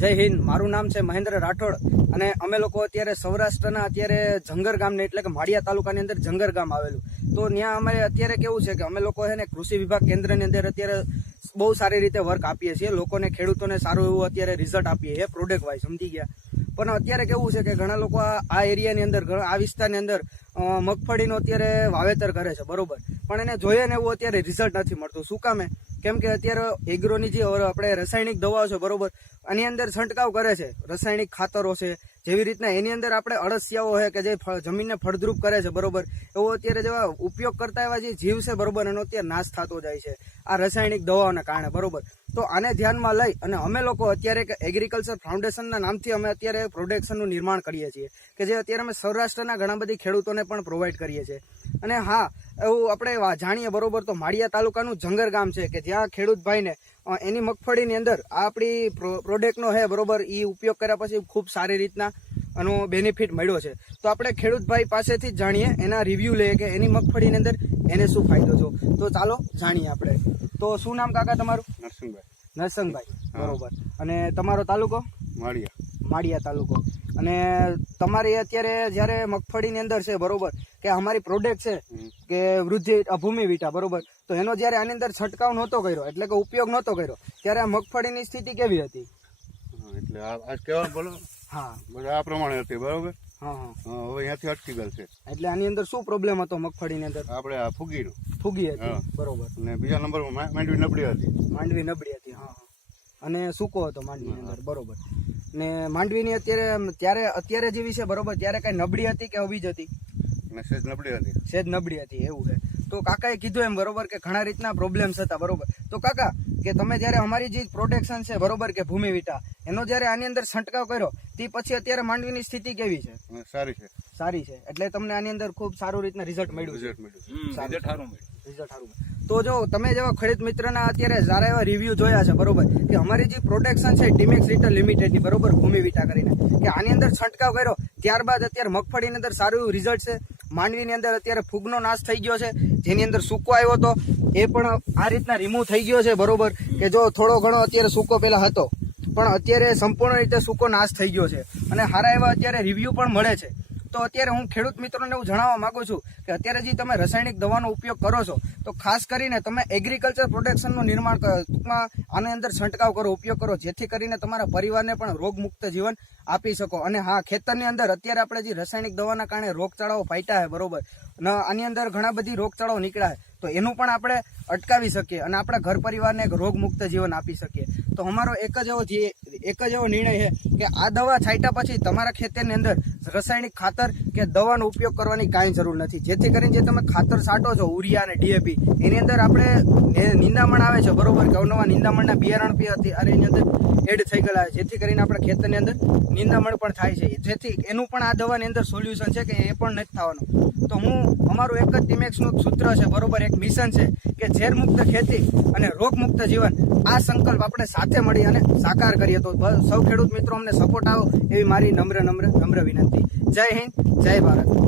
જય હિન્દ. મારું નામ છે મહેન્દ્ર રાઠોડ અને અમે લોકો અત્યારે સૌરાષ્ટ્રના અત્યારે જંગર ગામને એટલે કે માળિયા તાલુકાની અંદર જંગર ગામ આવેલું. તો ત્યાં અમે અત્યારે કેવું છે કે અમે લોકો છે ને કૃષિ વિભાગ કેન્દ્રની અંદર અત્યારે બહુ સારી રીતે વર્ક આપીએ છીએ. લોકોને ખેડૂતોને સારું એવું અત્યારે રિઝલ્ટ આપીએ છીએ પ્રોડક્ટ વાઇઝ, સમજી ગયા. પણ અત્યારે કેવું છે કે ઘણા લોકો આ એરિયાની અંદર આ વિસ્તારની અંદર મગફળીનું અત્યારે વાવેતર કરે છે, બરોબર, પણ એને જોઈએ ને એવું અત્યારે રિઝલ્ટ નથી મળતું. શું કામે? કેમ કે અત્યારે એગ્રોની જે આપણે રાસાયણિક દવાઓ છે, બરોબર, આની અંદર છંટકાવ કરે છે, રાસાયણિક ખાતરો છે, જેવી રીતના એની અંદર આપણે અળસિયાઓ છે કે જે જમીનને ફળદ્રુપ કરે છે, બરોબર, એવો અત્યારે જેવા ઉપયોગ કરતા એવા જે જીવ છે, બરોબર, એનો અત્યારે નાશ થતો જાય છે આ રાસાયણિક દવાઓના કારણે, બરોબર. તો આને ધ્યાનમાં લઈ અને અમે લોકો અત્યારે એગ્રીકલ્ચર ફાઉન્ડેશનના નામથી અમે અત્યારે પ્રોડક્શનનું નિર્માણ કરીએ છીએ કે જે અત્યારે અમે સૌરાષ્ટ્રના ઘણા બધી ખેડૂતોને પણ પ્રોવાઈડ કરીએ છીએ. અને હા, એવું આપણે જાણીએ, બરોબર, તો માળિયા તાલુકાનું જંગર ગામ છે કે જ્યાં ખેડૂત ભાઈને એની મગફળીની અંદર આપણી પ્રોડક્ટનો છે, બરોબર, એ ઉપયોગ કર્યા પછી ખૂબ સારી રીતના આનો બેનિફિટ મળ્યો છે. તો આપણે ખેડૂતભાઈ પાસેથી જ જાણીએ, એના રિવ્યૂ લઈએ કે એની મગફળીની અંદર એને શું ફાયદો થયો. તો ચાલો જાણીએ આપણે. તો શું નામ કાકા તમારું? નરસંગભાઈ, બરોબર. અને તમારો તાલુકો? માળિયા તાલુકો. અને તમારી અત્યારે જ્યારે મગફળીની અંદર છે, બરોબર, કે અમારી પ્રોડક્ટ છે કે વૃદ્ધિ ભૂમિ વિટા, બરોબર, તો એનો જ્યારે આની અંદર છંટકાવ નહોતો કર્યો એટલે કે ઉપયોગ નહોતો કર્યો ત્યારે આ મગફળીની સ્થિતિ કેવી હતી? એટલે આજ કેવા બોલો, હા, બધા આ પ્રમાણે હતી, બરોબર. હા હા. હવે અહીંયાથી અટકી ગયેલ છે. એટલે આની અંદર શું પ્રોબ્લેમ હતો મગફળીની અંદર? આપણે આ ફૂગી હતી, બરોબર. અને બીજા નંબરમાં માંડવી નબળી હતી. માંડવી નબળી હતી, હા. અને સૂકો હતો માંડવીની અંદર, બરોબર. ને માંડવીની અત્યારે જેવી છે, બરોબર, ત્યારે કઈ નબળી હતી કે અવીજ હતી? સેજ નબળી હતી. સેજ નબળી હતી, એવું છે. તો કાકાએ કીધું એમ, બરોબર, કે ઘણા રીતના પ્રોબ્લેમ્સ હતા, બરોબર. તો કાકા, કે તમે જયારે અમારી જે પ્રોટેક્શન છે, બરોબર, કે ભૂમિ વિટા, એનો જયારે આની અંદર છંટકાવ કર્યો તે પછી અત્યારે માંડવીની સ્થિતિ કેવી છે? સારી છે. સારી છે. એટલે તમને આની અંદર ખૂબ સારું રીતના રિઝલ્ટ મળ્યું. રિઝલ્ટ સારું. તો જો તમે જેવા ખેડૂત મિત્રના અત્યારે સારા એવા રિવ્યુ જોયા છે, બરોબર, કે અમારી જે પ્રોટેક્શન છે ટીમેક્સ રિટેલ લિમિટેડની, બરોબર, ભૂમિ વિટા કરીને, કે આની અંદર છંટકાવ કર્યો ત્યારબાદ અત્યારે મગફળીની અંદર સારું એવું રિઝલ્ટ છે. માંડવીની અંદર અત્યારે ફૂગનો નાશ થઈ ગયો છે, જેની અંદર સૂકો આવ્યો હતો એ પણ આ રીતના રિમૂવ થઈ ગયો છે, બરોબર, કે જો થોડો ઘણો અત્યારે સૂકો પેલા હતો પણ અત્યારે સંપૂર્ણ રીતે સૂકો નાશ થઈ ગયો છે અને સારા એવા અત્યારે રિવ્યુ પણ મળે છે. તો અત્યારે હું ખેડૂત મિત્રોને એવું જણાવવા માંગુ છું કે અત્યારે જે તમે રાસાયણિક દવાનો ઉપયોગ કરો છો તો ખાસ કરીને તમે એગ્રીકલ્ચર પ્રોટેક્શનનું નિર્માણ કરો, ટૂંકમાં આની અંદર છંટકાવ કરો, ઉપયોગ કરો, જેથી કરીને તમારા પરિવારને પણ રોગમુક્ત જીવન આપી શકો. અને હા, ખેતરની અંદર અત્યારે આપણે જે રાસાયણિક દવાના કારણે રોગચાળાઓ ફાટ્યા છે, બરોબર, અને આની અંદર ઘણા બધી રોગચાળાઓ નીકળ્યા છે, તો એનું પણ આપણે અટકાવી શકીએ અને આપણા ઘર પરિવારને એક રોગમુક્ત જીવન આપી શકીએ. તો અમારો એક જ એવો નિર્ણય છે કે આ દવા છાંટ્યા પછી તમારા ખેતરની અંદર રાસાયણિક ખાતર કે દવાનો ઉપયોગ કરવાની કાંઈ જરૂર નથી. જેથી કરીને જે તમે ખાતર છાંટો છો, ઉરિયા અને ડીએપી, એની અંદર આપણે નિંદામણ આવે છે, બરોબર, કે અવનવા નિંદામણના બિયારણ બી અત્યારે એની અંદર એડ થઈ ગયેલા છે, જેથી કરીને આપણા ખેતરની અંદર નિંદામણ પણ થાય છે, જેથી એનું પણ આ દવાની અંદર સોલ્યુશન છે કે એ પણ નથી થવાનું. તો અમારું એક જ ટીમેક્સનું સૂત્ર છે, બરોબર, એક મિશન છે કે ઝેર મુક્ત ખેતી અને રોગ મુક્ત જીવન, આ સંકલ્પ આપણે સાથે મળી અને સાકાર કરીએ. તો સૌ ખેડૂત મિત્રો અમને સપોર્ટ આવો એવી મારી નમ્ર વિનંતી. જય હિન્દ, જય ભારત.